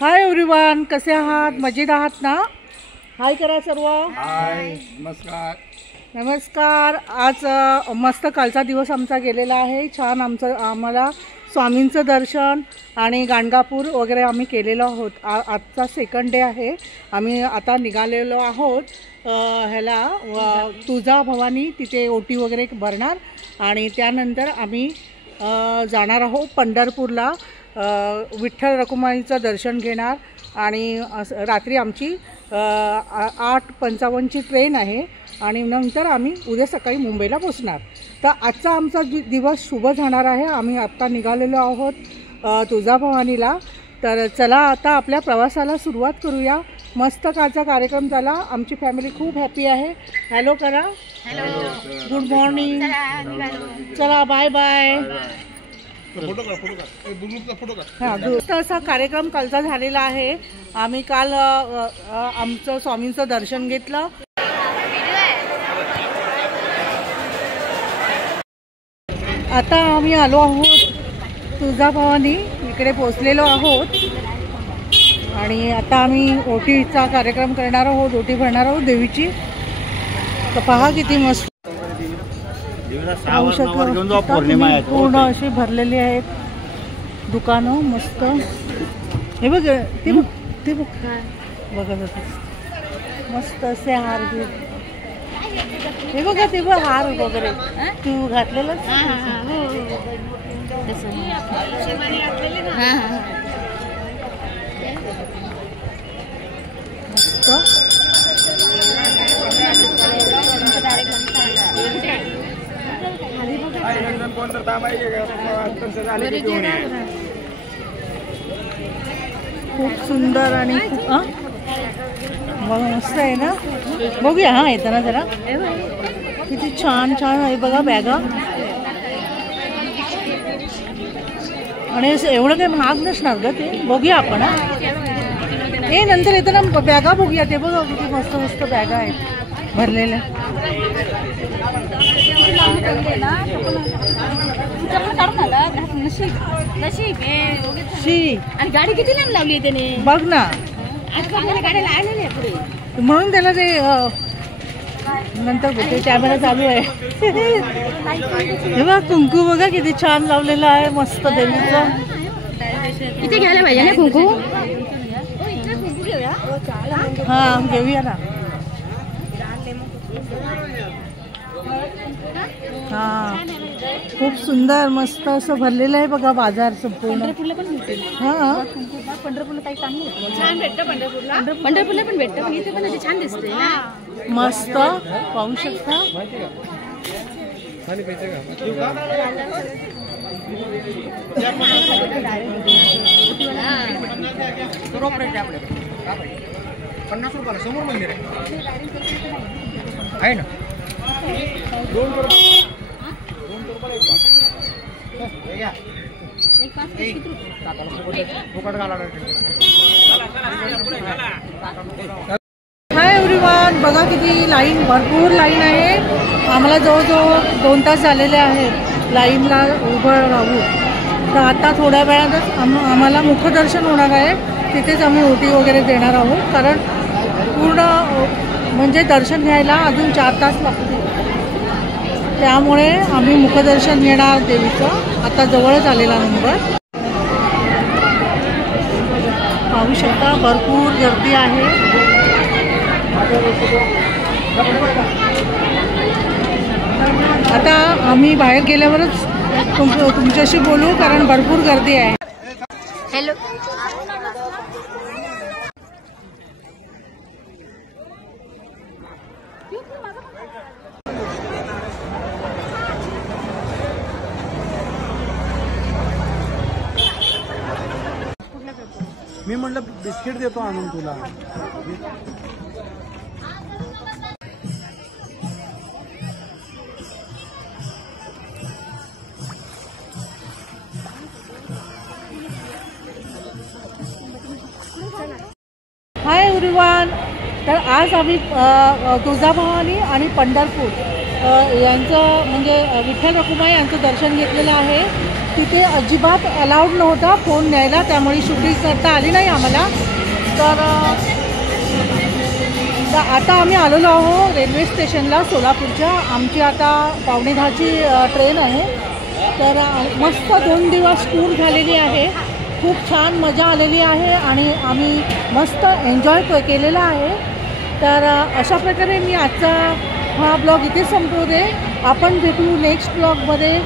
Hi everyone, कसे आहात? मजेत आहात ना? हाय करा सर्व. हाय, नमस्कार. नमस्कार. आज मस्त कालचा दिवस आमचा गेलेला आहे. छान आम्हाला स्वामींचं दर्शन आणि गाणगापूर वगैरे आम्ही केलेलो आहोत. आजचा सेकंड डे आहे. आम्ही आता निघालेलो आहोत ह्याला तुळजाभवानी, तिथे ओटी वगैरे भरणार आणि त्यानंतर आम्ही जाणार आहोत पंढरपूरला. विठ्ठल रखुमाईचं दर्शन घेणार आणि रात्री आमची 8:55ची ट्रेन आहे आणि नंतर आम्ही उद्या सकाळी मुंबईला पोचणार. तर आजचा आमचा दिवस शुभ जाणार आहे. आम्ही आत्ता निघालेलो आहोत तुळजाभवानीला. तर चला आता आपल्या प्रवासाला सुरुवात करूया. मस्त कालचा कार्यक्रम झाला. आमची फॅमिली खूप हॅपी आहे. हॅलो करा. Hello, good morning. चला बाय बाय. मस्त असा कार्यक्रम कालचा झालेला आहे. आम्ही काल आमचं स्वामींचं दर्शन घेतलं. आता आम्ही आलो आहोत तुळजाभवानी, इकडे पोचलेलो आहोत आणि आता आम्ही ओटीचा कार्यक्रम करणार आहोत. ओटी भरणार आहोत देवीची. तर पहा किती मस्त पूर्ण अशी भरलेली आहेत दुकानं. मस्त हे बघ, ते बघ, ते बघ, बघत होते मस्त असे हार घेत. हे बघा, ते बघ हार वगैरे तू घातलेलं मस्त. खूप सुंदर आणि मस्त आहे ना. बघूया हा येताना जरा. किती छान छान आहे बघा बॅगा. आणि एवढं काही महाग नसणार ग ते. बघूया आपण. हे नंतर येताना बॅगा बघूया. ते बघा किती मस्त मस्त बॅगा आहेत भरलेल्या. आणि गाडी किती लांब लावली त्याने बघ ना. गाड्याला आलेली आहे पुढे म्हणून त्याला ते नंतर बोलते कॅमेरा चालू आहे. हे बघ कुंकू बघा किती छान लावलेलं आहे मस्त देवीचं. इथे घ्यायला पाहिजे ना कुंकू. हा घेऊया ना. हा खूप सुंदर मस्त असं भरलेलं आहे बघा बाजार संपूर्ण. पंढरपूरला पण भेटेल. हा पंढरपूरला काही चांगलं छान भेटतं. पंढरपूरला पण भेटतं पण इथे पण छान दिसते ना. मस्त पाहू शकता. ₹50 समोर मंदिर आहे ना. हाय एव्हरीवन, बघा किती लाईन, भरपूर लाईन आहे. आम्हाला जवळजवळ 2 तास झालेले आहेत लाईनला उभं राहून. तर आता थोड्या वेळातच आम्हाला मुखदर्शन होणार आहे. तिथेच आम्ही ओटी वगैरे देणार आहोत. कारण पूर्ण म्हणजे दर्शन घ्यायला अजून 4 तास लागतील. त्यामुळे आम्ही मुखदर्शन घेणार देवीचं. आता जवळच आलेला नंबर पाहू शकता. भरपूर गर्दी आहे. आता आम्ही बाहेर गेल्यावरच तुमच्याशी बोलू कारण भरपूर गर्दी आहे. हॅलो, मी म्हटलं बिस्किट देतो आणून तुला. हाय एव्हरीवन, तर आज आम्ही तुळजाभवानी आणि पंढरपूर यांचं म्हणजे विठ्ठल रखुमाई यांचं दर्शन घेतलेलं आहे. तिथे अजिबात अलाउड नव्हता फोन न्यायला, त्यामुळे शूटिंग करता आली नाही आम्हाला. तर आता आम्ही आलेलो आहो रेल्वे स्टेशनला सोलापूरच्या. आमची आता 9:15ची ट्रेन आहे. तर मस्त 2 दिवस टूर झालेली आहे. खूप छान मजा आलेली आहे आणि आम्ही मस्त एन्जॉय केलेला आहे. तर अशा प्रकारे मी आजचा हा ब्लॉग इथे संपवते. आपण भेटू नेक्स्ट ब्लॉगमध्ये.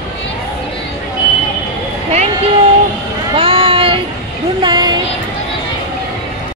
थँक्यू. बाय. Good night.